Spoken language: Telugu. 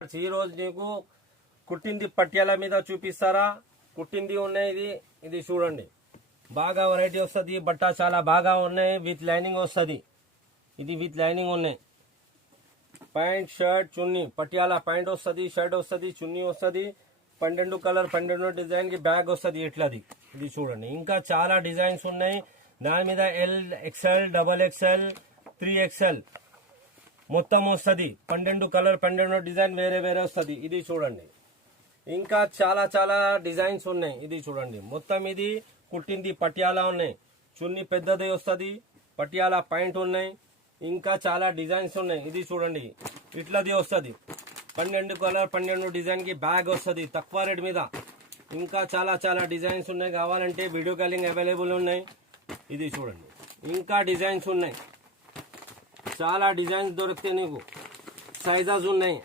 ఈ రోజు నీకు కుట్టింది పట్యాల మీద చూపిస్తారా. కుట్టింది ఉన్నాయి. ఇది చూడండి, బాగా వెరైటీ వస్తుంది. బట్ట చాలా బాగా ఉన్నాయి. విత్ లైనింగ్ వస్తుంది. ఇది విత్ లైనింగ్ ఉన్నాయి. ప్యాంట్ షర్ట్ చున్నీ పట్యాల ప్యాంట్ వస్తుంది, షర్ట్ వస్తుంది, చున్నీ వస్తుంది. 12 కలర్ 12 డిజైన్ కి బ్యాగ్ వస్తుంది ఇట్లాది. ఇది చూడండి, ఇంకా చాలా డిజైన్స్ ఉన్నాయి. దాని మీద L XL, double XL, 3XL మొత్తం వస్తుంది. 12 కలర్ 12 డిజైన్ వేరే వేరే వస్తుంది. ఇది చూడండి, ఇంకా చాలా చాలా డిజైన్స్ ఉన్నాయి. ఇది చూడండి, మొత్తం ఇది కుట్టింది పట్యాల ఉన్నాయి. చున్నీ పెద్దది వస్తుంది, పట్యాల పాయింట్ ఉన్నాయి. ఇంకా చాలా డిజైన్స్ ఉన్నాయి. ఇది చూడండి, ఇట్లది వస్తుంది. 12 కలర్ 12 డిజైన్ కి బ్యాగ్ వస్తుంది తక్కువ రేట్ మీద. ఇంకా చాలా చాలా డిజైన్స్ ఉన్నాయి. కావాలంటే వీడియో కాలింగ్ అవైలబుల్ ఉన్నాయి. ఇది చూడండి, ఇంకా డిజైన్స్ ఉన్నాయి. చాలా డిజైన్స్ దొరికితే నీకు సైజెస్ ఉన్నాయి.